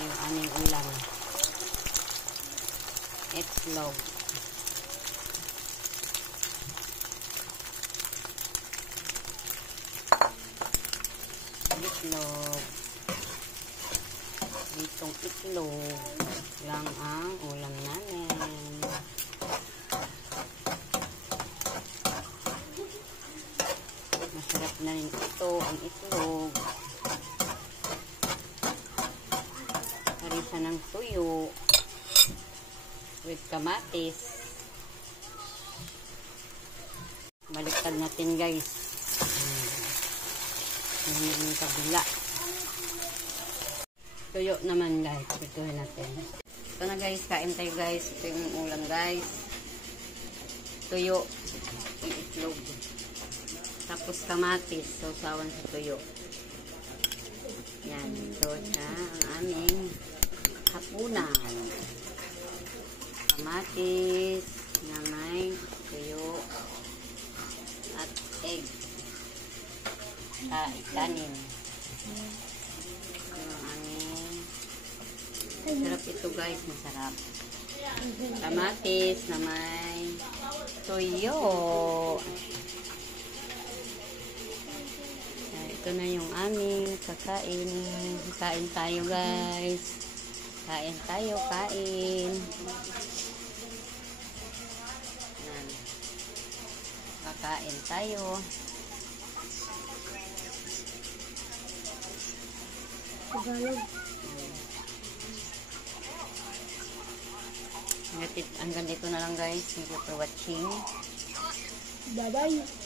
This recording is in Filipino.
yung aming ulam. Itlog. Itlog. Ditong itlog lang ang ulam namin. Masarap na rin ito ang itlog. Harisa ng tuyo with kamatis. Baliktad natin guys. Yung kabila. Tuyo naman guys. Ituhin natin. Ito na guys. Kain tayo guys. Ito yung ulam guys. Tuyo. Itlog. Tapos kamatis. Sausawan sa tuyo. Yan. Ito siya ang aming hapunan. Kamatis na may tuyo at egg. Kanin. Yung aming sarap ito guys. Masarap. Kamatis na may tuyo. Ito na yung aming kakain. Kain tayo guys. Kain tayo, kain. Yan. Kakain tayo. Hanggang dito na lang guys. Thank you for watching. Bye bye.